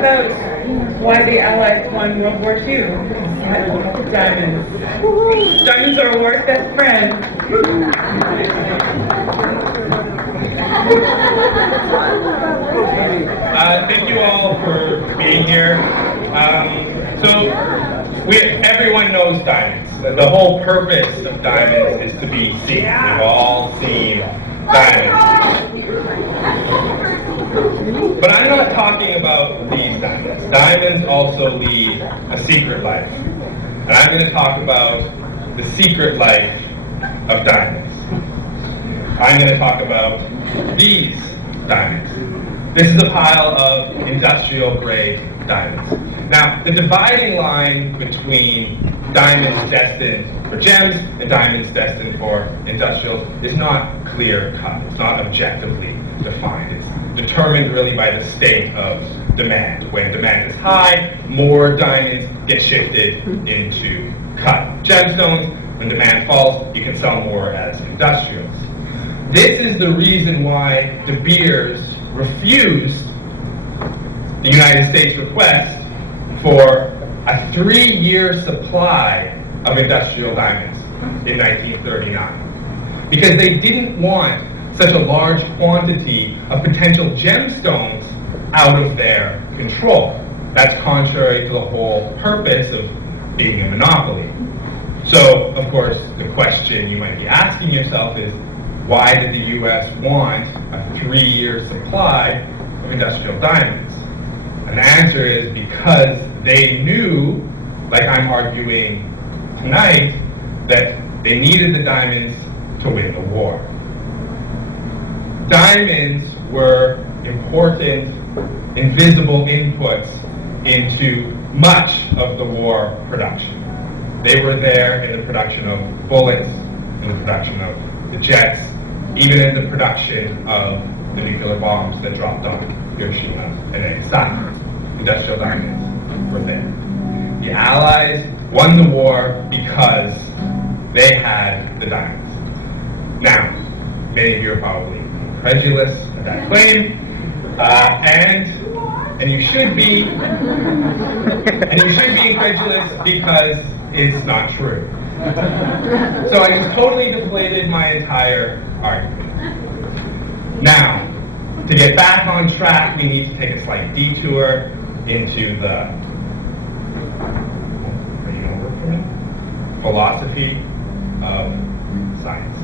about why the Allies won World War II. Diamonds. Diamonds are a war's best friend. Thank you all for being here. Everyone knows diamonds. The whole purpose of diamonds is to be seen. We've all seen diamonds. But I'm not talking about these diamonds. Diamonds also lead a secret life. And I'm going to talk about the secret life of diamonds. I'm going to talk about these diamonds. This is a pile of industrial-grade diamonds. Now, the dividing line between diamonds destined for gems and diamonds destined for industrials is not clear-cut. It's not objectively defined. It's determined really by the state of demand. When demand is high, more diamonds get shifted into cut gemstones. When demand falls, you can sell more as industrials. This is the reason why De Beers refused the United States request for a 3-year supply of industrial diamonds in 1939. Because they didn't want such a large quantity of potential gemstones out of their control. That's contrary to the whole purpose of being a monopoly. So, of course, the question you might be asking yourself is, why did the U.S. want a 3-year supply of industrial diamonds? And the answer is because they knew, like I'm arguing tonight, that they needed the diamonds to win the war. Diamonds were important, invisible inputs into much of the war production. They were there in the production of bullets, in the production of the jets, even in the production of the nuclear bombs that dropped on Hiroshima and Nagasaki. Industrial diamonds were there. The Allies won the war because they had the diamonds. Now, many of you are probably incredulous at that claim, and you should be, incredulous because it's not true. So I just totally deflated my entire argument. Now, to get back on track, we need to take a slight detour into the philosophy of science.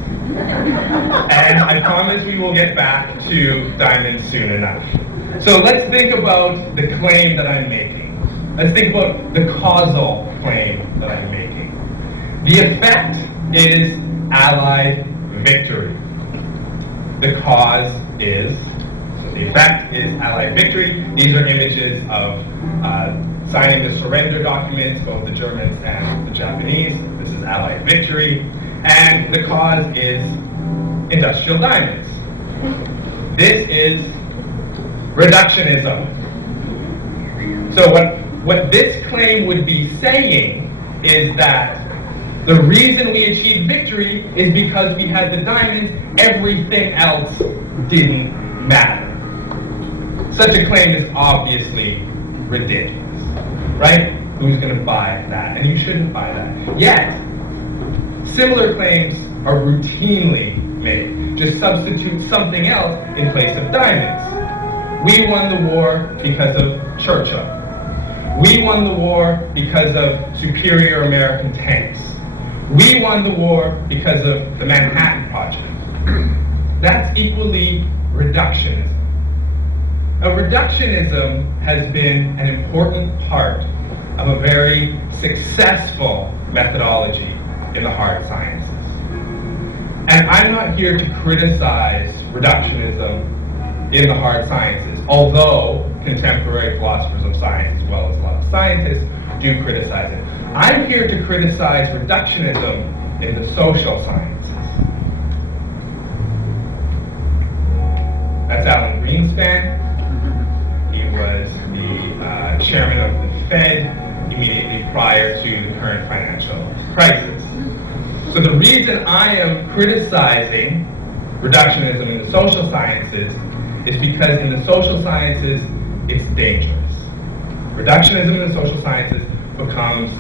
And I promise we will get back to diamonds soon enough. So let's think about the claim that I'm making. Let's think about the causal claim that I'm making. The effect is Allied victory. The cause is, so the effect is Allied victory. These are images of signing the surrender documents, both the Germans and the Japanese. This is Allied victory. And the cause is industrial diamonds. This is reductionism. So what this claim would be saying is that the reason we achieved victory is because we had the diamonds, everything else didn't matter. Such a claim is obviously ridiculous, right? Who's going to buy that? And you shouldn't buy that. Yet, similar claims are routinely made. Just substitute something else in place of diamonds. We won the war because of Churchill. We won the war because of superior American tanks. We won the war because of the Manhattan Project. That's equally reductionism. Now, reductionism has been an important part of a very successful methodology in the hard sciences. And I'm not here to criticize reductionism in the hard sciences, although contemporary philosophers of science, as well as a lot of scientists, do criticize it. I'm here to criticize reductionism in the social sciences. That's Alan Greenspan. He was the chairman of the Fed immediately prior to the current financial crisis. So the reason I am criticizing reductionism in the social sciences is because in the social sciences, it's dangerous. Reductionism in the social sciences becomes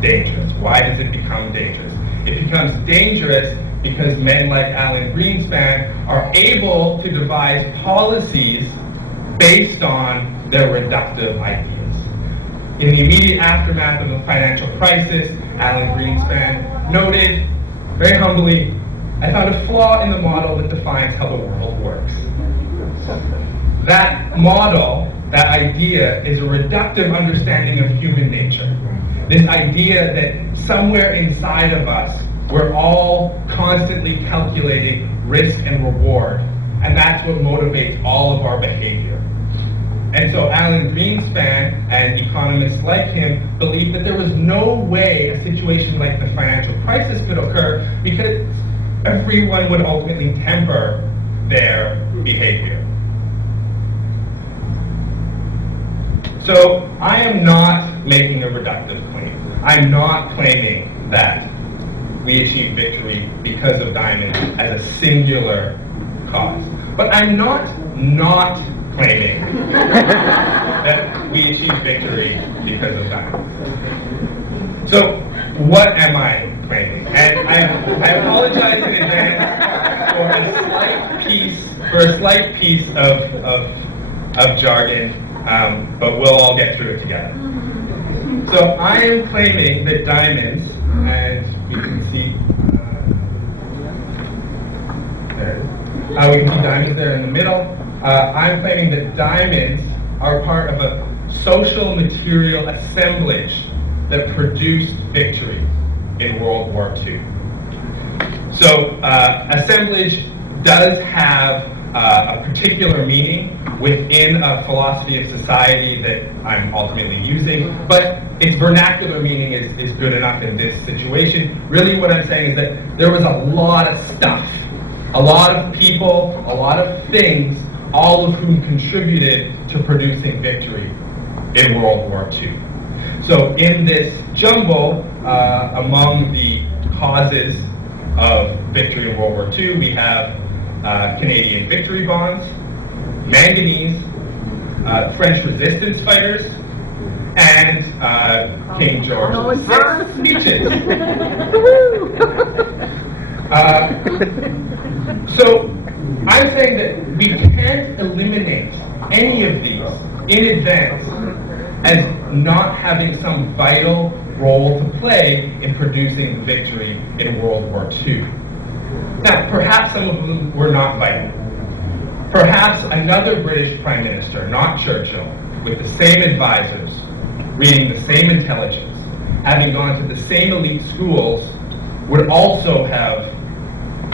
dangerous. Why does it become dangerous? It becomes dangerous because men like Alan Greenspan are able to devise policies based on their reductive ideas. In the immediate aftermath of the financial crisis, Alan Greenspan noted, very humbly, "I found a flaw in the model that defines how the world works." That model, that idea, is a reductive understanding of human nature. This idea that somewhere inside of us, we're all constantly calculating risk and reward, and that's what motivates all of our behavior. And so Alan Greenspan and economists like him believed that there was no way a situation like the financial crisis could occur because everyone would ultimately temper their behavior. So I am not making a reductive claim. I'm not claiming that we achieved victory because of diamonds as a singular cause. But I'm not claiming that we achieved victory because of diamonds. So what am I claiming? And I apologize in advance for a slight piece of jargon, but we'll all get through it together. So I am claiming that diamonds, and we can see, we can see diamonds there in the middle. I'm claiming that diamonds are part of a social material assemblage that produced victory in World War II. So assemblage does have a particular meaning within a philosophy of society that I'm ultimately using, but its vernacular meaning is good enough in this situation. Really what I'm saying is that there was a lot of stuff, a lot of people, a lot of things, all of whom contributed to producing victory in World War II. So in this jumble, among the causes of victory in World War II, we have Canadian victory bonds, manganese, French resistance fighters, and King George VI speeches. So I'm saying that we can't eliminate any of these in advance as not having some vital role to play in producing victory in World War II. Now, perhaps some of them were not vital. Perhaps another British Prime Minister, not Churchill, with the same advisors, reading the same intelligence, having gone to the same elite schools, would also have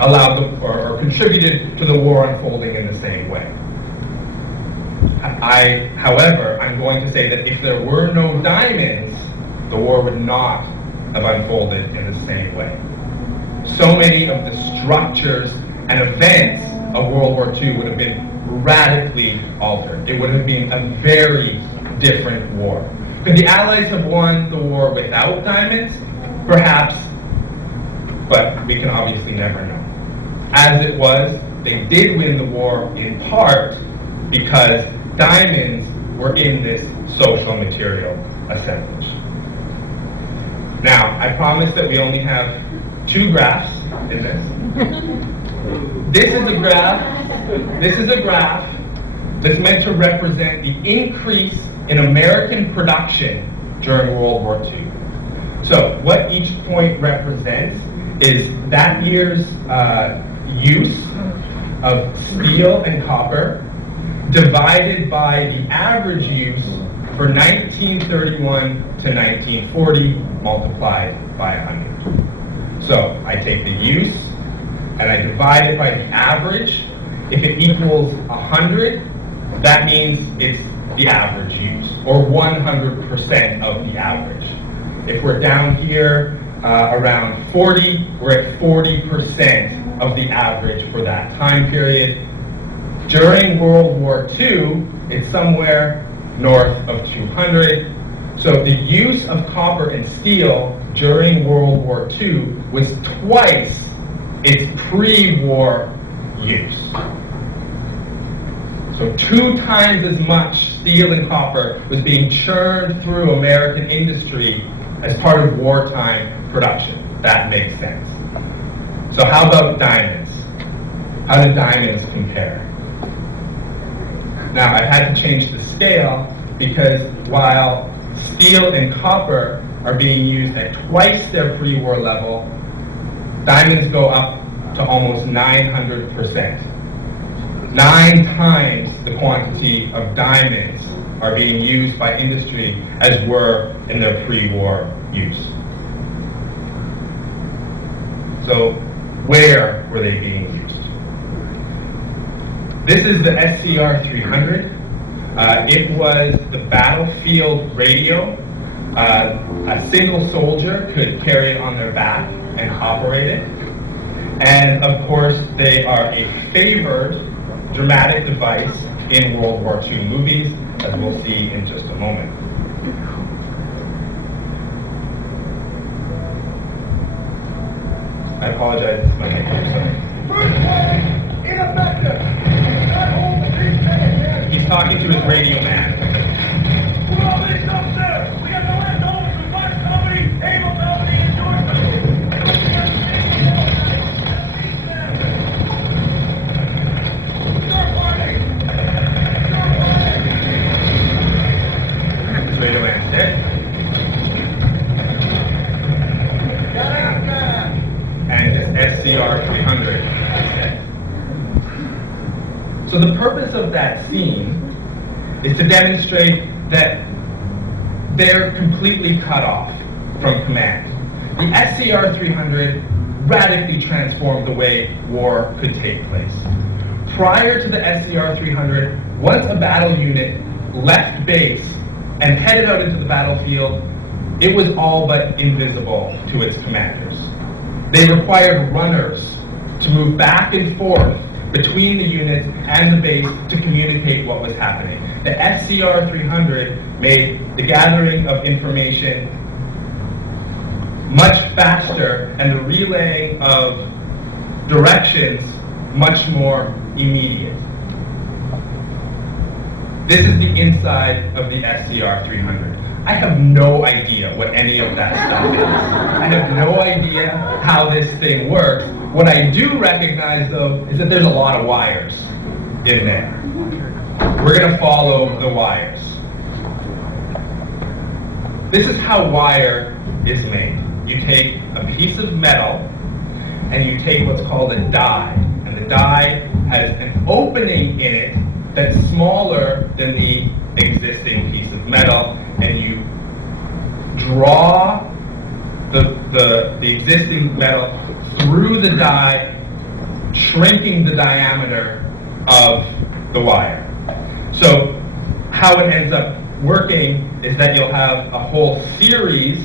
allowed or contributed to the war unfolding in the same way. However, I'm going to say that if there were no diamonds, the war would not have unfolded in the same way. So many of the structures and events of World War II would have been radically altered. It would have been a very different war. Could the Allies have won the war without diamonds? Perhaps, but we can obviously never know. As it was, they did win the war in part because diamonds were in this social material assemblage. Now, I promise that we only have 2 graphs in this. This is a graph that's meant to represent the increase in American production during World War II. So what each point represents is that year's use of steel and copper divided by the average use for 1931 to 1940 multiplied by 100. So I take the use and I divide it by the average. If it equals 100, that means it's the average use, or 100% of the average. If we're down here around 40, we're at 40% of the average for that time period. During World War II, it's somewhere north of 200. So the use of copper and steel during World War II was twice its pre-war use. So 2 times as much steel and copper was being churned through American industry as part of wartime production. That makes sense. So how about diamonds? How do diamonds compare? Now, I've had to change the scale because while steel and copper are being used at twice their pre-war level, diamonds go up to almost 900%. 9 times the quantity of diamonds are being used by industry as were in their pre-war use. So where were they being used? This is the SCR 300. It was the battlefield radio. A single soldier could carry it on their back and operate it. And of course, they are a favored dramatic device in World War II movies, as we'll see in just a moment. I apologize, this is my computer. He's talking to his radio man. Radio man's dead. And it's SCR 300. So the purpose of that scene is to demonstrate that they're completely cut off from command. The SCR 300 radically transformed the way war could take place. Prior to the SCR 300, once a battle unit left base and headed out into the battlefield, it was all but invisible to its commanders. They required runners to move back and forth between the units and the base to communicate what was happening. The SCR 300 made the gathering of information much faster and the relaying of directions much more immediate. This is the inside of the SCR 300. I have no idea what any of that stuff is. I have no idea how this thing works. What I do recognize, though, is that there's a lot of wires in there. We're going to follow the wires. This is how wire is made. You take a piece of metal and you take what's called a die. And the die has an opening in it that's smaller than the existing piece of metal, and you draw the existing metal through the die, shrinking the diameter of the wire. So how it ends up working is that you'll have a whole series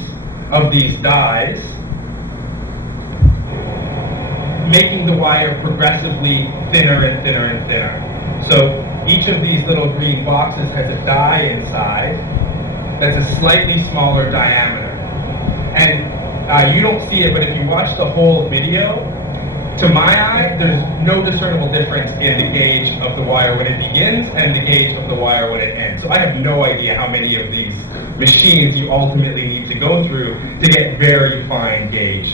of these dies making the wire progressively thinner and thinner and thinner. So each of these little green boxes has a die inside that's a slightly smaller diameter. And you don't see it, but if you watch the whole video, to my eye, there's no discernible difference in the gauge of the wire when it begins and the gauge of the wire when it ends. So I have no idea how many of these machines you ultimately need to go through to get very fine gauge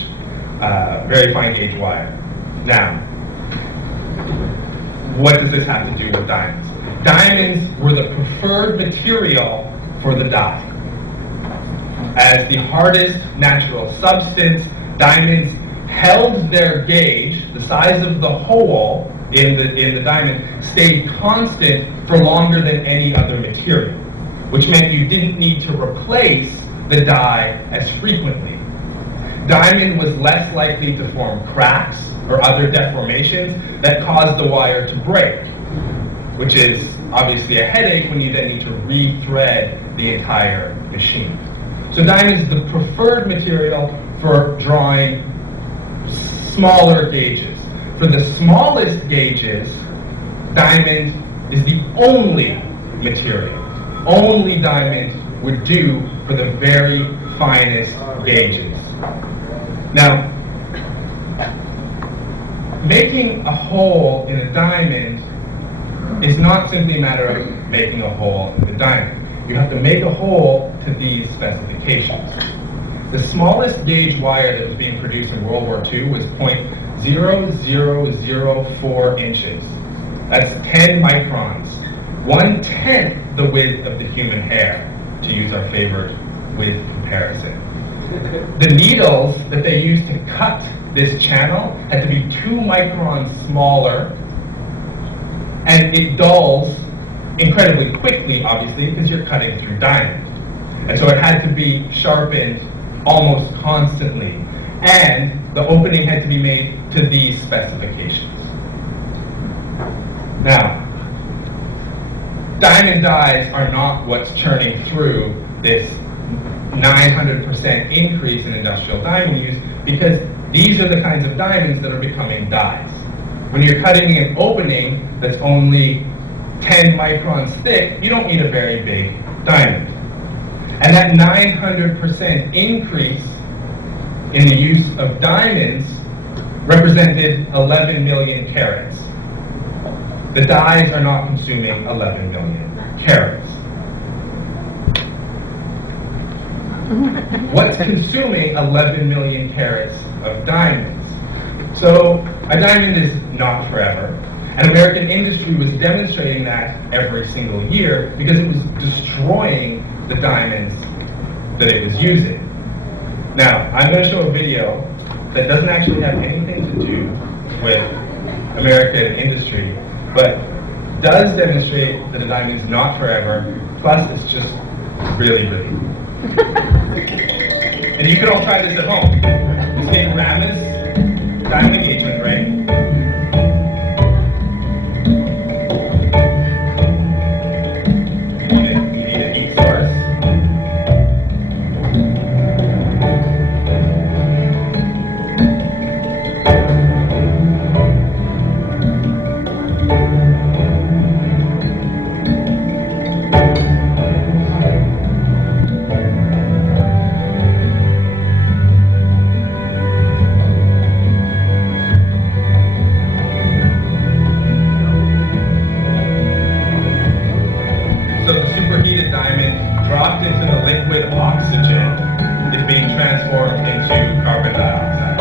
wire. Now, what does this have to do with diamonds? Diamonds were the preferred material for the die. As the hardest natural substance, diamonds held their gauge, the size of the hole in the diamond stayed constant for longer than any other material, which meant you didn't need to replace the die as frequently. Diamond was less likely to form cracks or other deformations that caused the wire to break, which is obviously a headache when you then need to rethread the entire machine. So diamond is the preferred material for drawing smaller gauges. For the smallest gauges, diamond is the only material. Only diamond would do for the very finest gauges. Now, making a hole in a diamond it's not simply a matter of making a hole in the diamond. You have to make a hole to these specifications. The smallest gauge wire that was being produced in World War II was 0.0004 inches. That's 10 microns. 1/10 the width of the human hair, to use our favorite width comparison. The needles that they used to cut this channel had to be 2 microns smaller, and it dulls incredibly quickly, obviously, because you're cutting through diamond. And so it had to be sharpened almost constantly, and the opening had to be made to these specifications. Now, diamond dyes are not what's churning through this 900% increase in industrial diamond use, because these are the kinds of diamonds that are becoming dyes. When you're cutting an opening that's only 10 microns thick, you don't need a very big diamond. And that 900% increase in the use of diamonds represented 11 million carats. The dyes are not consuming 11 million carats. What's consuming 11 million carats of diamonds? So a diamond is not forever. And American industry was demonstrating that every single year because it was destroying the diamonds that it was using. Now, I'm going to show a video that doesn't actually have anything to do with American industry, but does demonstrate that a diamond is not forever, plus it's just really, really. And you can all try this at home. Just get Grandma's diamond engagement ring. You need a heat source. So the superheated diamond dropped into the liquid oxygen is being transformed into carbon dioxide.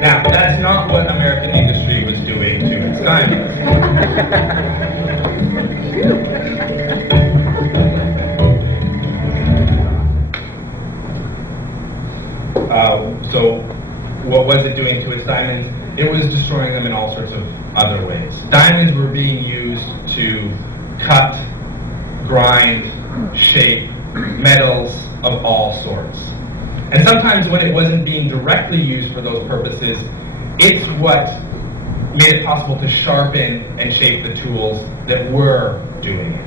Now, that's not what American industry was doing to its diamonds. So what was it doing to its diamonds? It was destroying them in all sorts of other ways. Diamonds were being used to cut, grind, shape metals of all sorts. And sometimes when it wasn't being directly used for those purposes, it's what made it possible to sharpen and shape the tools that were doing it.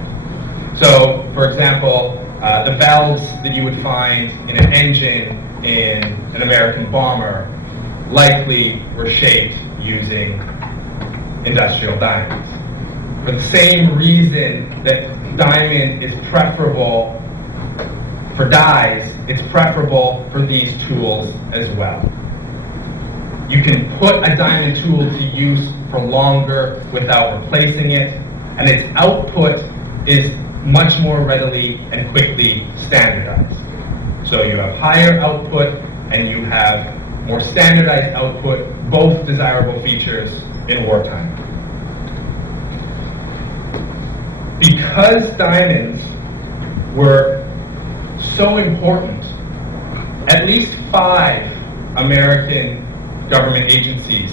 So, for example, the valves that you would find in an engine in an American bomber likely were shaped using industrial diamonds. For the same reason that diamond is preferable for dyes, it's preferable for these tools as well. You can put a diamond tool to use for longer without replacing it, and its output is much more readily and quickly standardized. So you have higher output and you have more standardized output, both desirable features in wartime. Because diamonds were so important, at least 5 American government agencies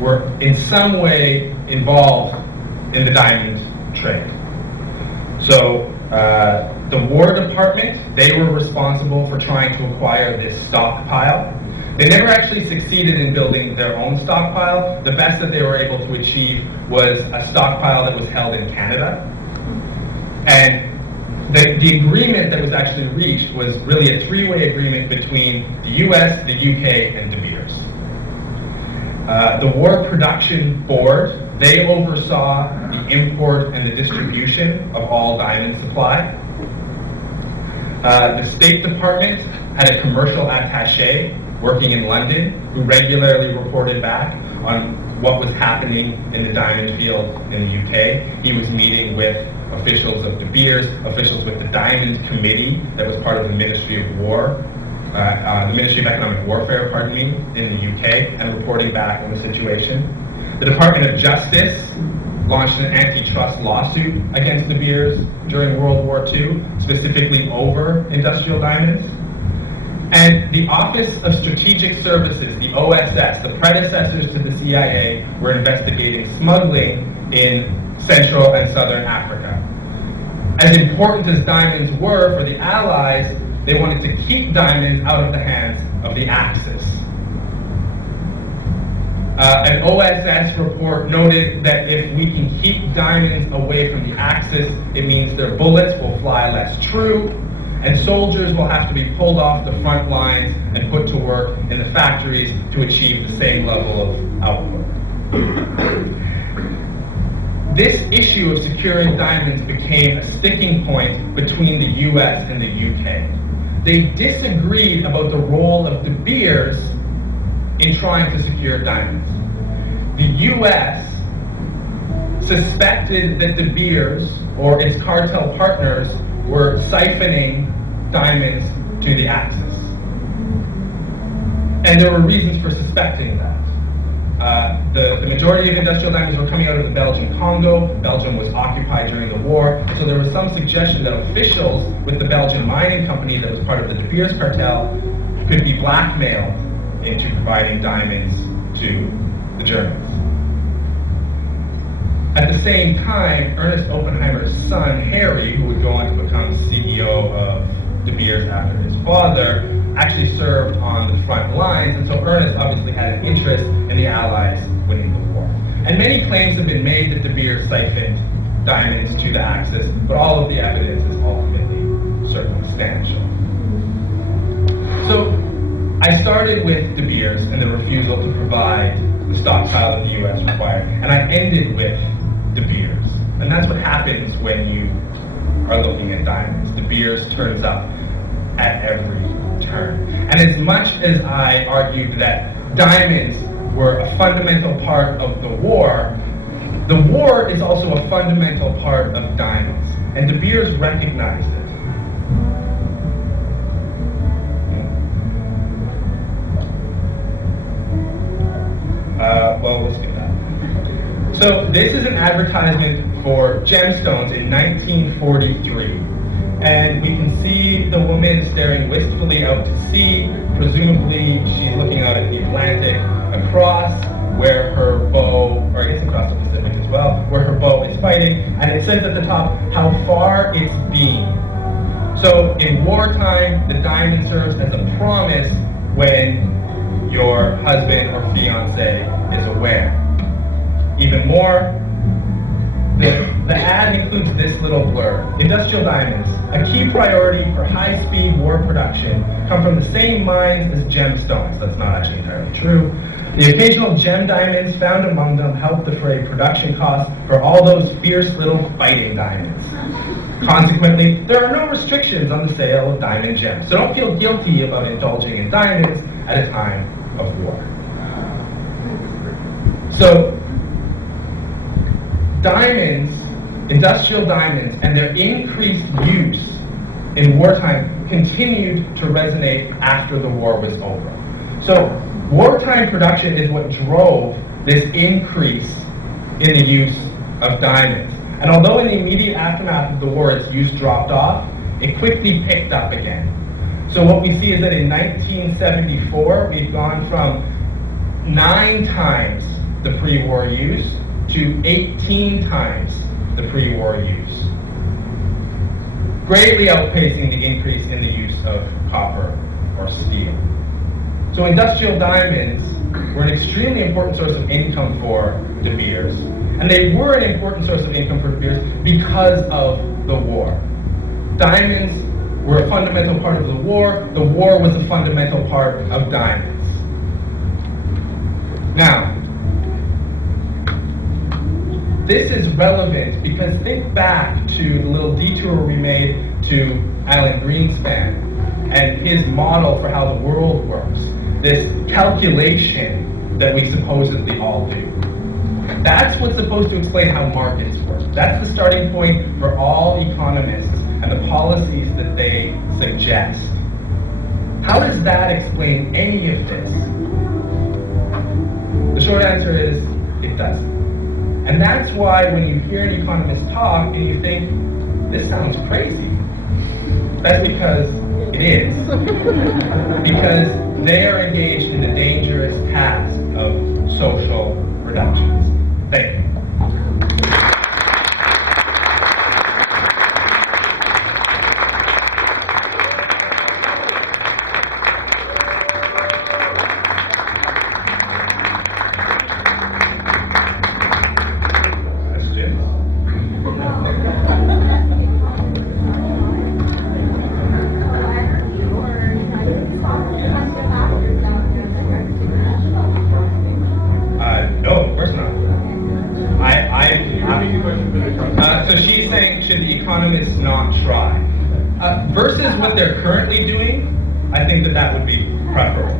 were in some way involved in the diamond trade. So the War Department, they were responsible for trying to acquire this stockpile. They never actually succeeded in building their own stockpile. The best that they were able to achieve was a stockpile that was held in Canada. And the agreement that was actually reached was really a 3-way agreement between the US, the UK, and De Beers. The War Production Board, they oversaw the import and the distribution of all diamond supply. The State Department had a commercial attaché working in London who regularly reported back on what was happening in the diamond field in the UK. He was meeting with officials of De Beers, officials with the Diamond Committee that was part of the Ministry of War, the Ministry of Economic Warfare, pardon me, in the UK, and reporting back on the situation. The Department of Justice launched an antitrust lawsuit against De Beers during World War II, specifically over industrial diamonds. And the Office of Strategic Services, the OSS, the predecessors to the CIA, were investigating smuggling in Central and Southern Africa. As important as diamonds were for the Allies, they wanted to keep diamonds out of the hands of the Axis. An OSS report noted that if we can keep diamonds away from the Axis, it means their bullets will fly less true, and soldiers will have to be pulled off the front lines and put to work in the factories to achieve the same level of output. This issue of securing diamonds became a sticking point between the US and the UK. They disagreed about the role of De Beers in trying to secure diamonds. The US suspected that De Beers or its cartel partners were siphoning diamonds to the Axis. And there were reasons for suspecting that. The majority of industrial diamonds were coming out of the Belgian Congo. Belgium was occupied during the war, so there was some suggestion that officials with the Belgian mining company that was part of the De Beers cartel could be blackmailed into providing diamonds to the Germans. At the same time, Ernest Oppenheimer's son, Harry, who would go on to become CEO of De Beers after his father, actually served on the front lines, and so Ernest obviously had an interest in the Allies winning the war. And many claims have been made that De Beers siphoned diamonds to the Axis, but all of the evidence is ultimately circumstantial. So I started with De Beers and the refusal to provide the stockpile that the U.S. required, and I ended with De Beers. And that's what happens when you are looking at diamonds. De Beers turns up at every turn. And as much as I argued that diamonds were a fundamental part of the war is also a fundamental part of diamonds. And De Beers recognized it. Well, we'll skip that. So this is an advertisement for gemstones in 1943. And we can see the woman staring wistfully out to sea. Presumably, she's looking out at the Atlantic across where her bow, or I guess across the Pacific as well, where her bow is fighting. And it says at the top how far it's been. So in wartime, the diamond serves as a promise when your husband or fiance is aware. Even more, the ad includes this little blurb. Industrial diamonds, a key priority for high-speed war production, come from the same mines as gemstones. That's not actually entirely true. The occasional gem diamonds found among them help defray production costs for all those fierce little fighting diamonds. Consequently, there are no restrictions on the sale of diamond gems, so don't feel guilty about indulging in diamonds at a time of war. So, diamonds, industrial diamonds, and their increased use in wartime continued to resonate after the war was over. So, wartime production is what drove this increase in the use of diamonds. And although in the immediate aftermath of the war its use dropped off, it quickly picked up again. So what we see is that in 1974, we've gone from 9 times the pre-war use to 18 times the pre-war use, greatly outpacing the increase in the use of copper or steel. So industrial diamonds were an extremely important source of income for De Beers, and they were an important source of income for De Beers because of the war. Diamonds were a fundamental part of the war was a fundamental part of diamonds. Now, this is relevant because think back to the little detour we made to Alan Greenspan and his model for how the world works. this calculation that we supposedly all do. That's what's supposed to explain how markets work. That's the starting point for all economists and the policies that they suggest. How does that explain any of this? The short answer is, it doesn't. And that's why when you hear an economist talk and you think, this sounds crazy, that's because it is. Because they are engaged in the dangerous task of social reductions. Thank you. So she's saying, should the economists not try? Versus what they're currently doing, I think that would be preferable.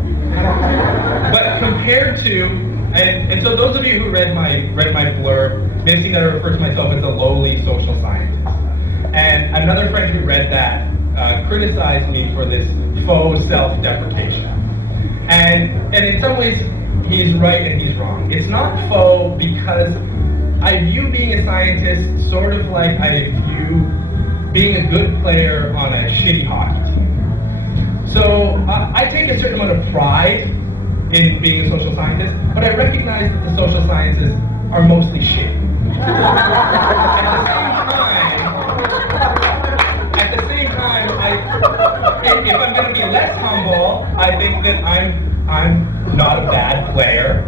But compared to, and so those of you who read my blurb may have seen that I refer to myself as a lowly social scientist. And another friend who read that criticized me for this faux self-deprecation. And in some ways, he's right and he's wrong. It's not faux because I view being a scientist sort of like I view being a good player on a shitty hockey team. So I take a certain amount of pride in being a social scientist, but I recognize that the social sciences are mostly shit. At the same time, if I'm going to be less humble, I think that I'm not a bad player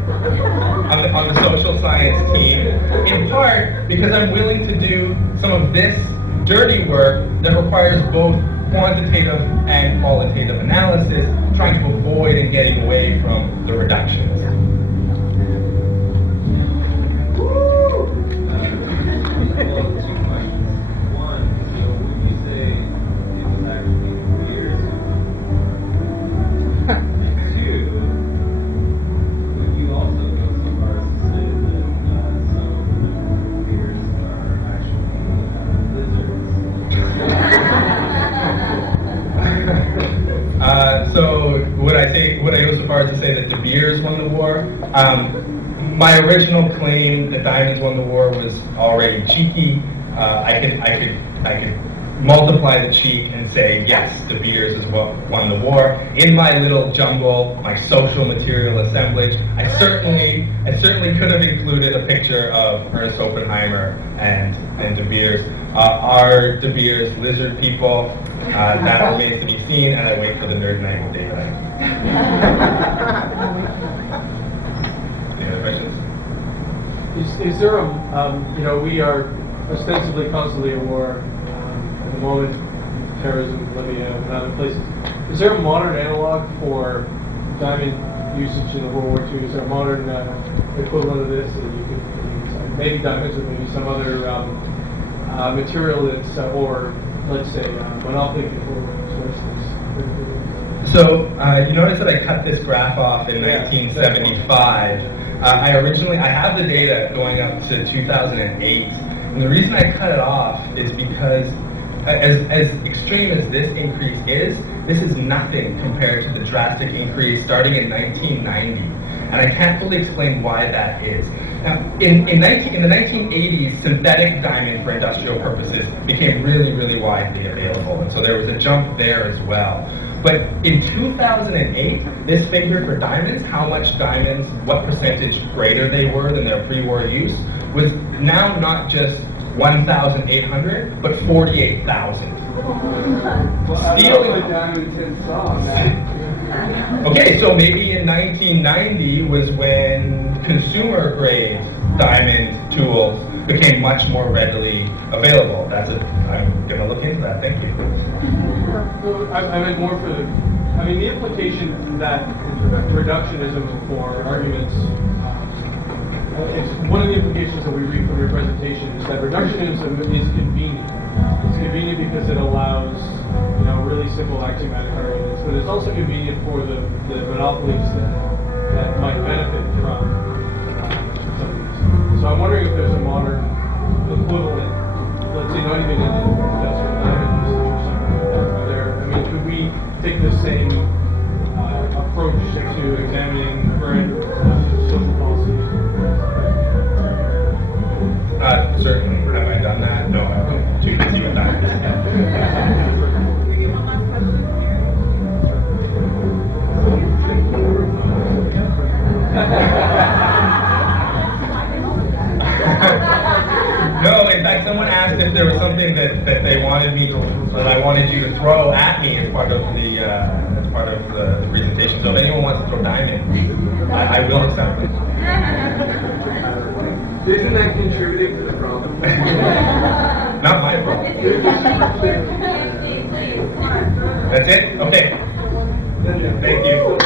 on the social science team, in part because I'm willing to do some of this dirty work that requires both quantitative and qualitative analysis, trying to avoid and getting away from the reductions. So would I go so far as to say that De Beers won the war? My original claim that diamonds won the war was already cheeky. I could multiply the cheek and say yes, De Beers is what won the war. In my little jumble, my social material assemblage, I certainly could have included a picture of Ernest Oppenheimer and De Beers. Are De Beers lizard people? That remains to be seen, and I wait for the nerd night in daylight. Any other questions? Is there we are ostensibly constantly at war at the moment, terrorism, Libya, and other places. Is there a modern analog for diamond usage in the World War II? Is there a modern equivalent of this that you could maybe diamonds or maybe some other material that's, or let's say, monopoly control sources? So you notice that I cut this graph off in 1975. I have the data going up to 2008, and the reason I cut it off is because as extreme as this increase is, this is nothing compared to the drastic increase starting in 1990. And I can't fully explain why that is. Now, in the 1980s, synthetic diamond for industrial purposes became really, really widely available. And so there was a jump there as well. But in 2008, this figure for diamonds, how much diamonds, what percentage greater they were than their pre-war use, was now not just 1,800, but 48,000. Stealing diamonds in song. Okay, so maybe in 1990 was when consumer-grade diamond tools became much more readily available. I'm going to look into that. Thank you. Well, I meant more for the implication that reductionism for arguments. One of the implications that we read from your presentation is that reductionism is convenient. It's convenient because it allows, really really simple axiomatic arguments, but it's also convenient for the monopolies that might benefit from some of these. So I'm wondering if there's a modern equivalent, let's say not even in industrial diamond usage or something like that. Could we take the same approach to examining current social policies? Certainly. Have I done that? No, I'm too busy with that. No, in fact, someone asked if there was something that they wanted me to, that I wanted you to throw at me as part of the presentation. So if anyone wants to throw diamonds, I will accept it. Isn't that contributing to the problem? Not my problem. That's it? Okay. Thank you.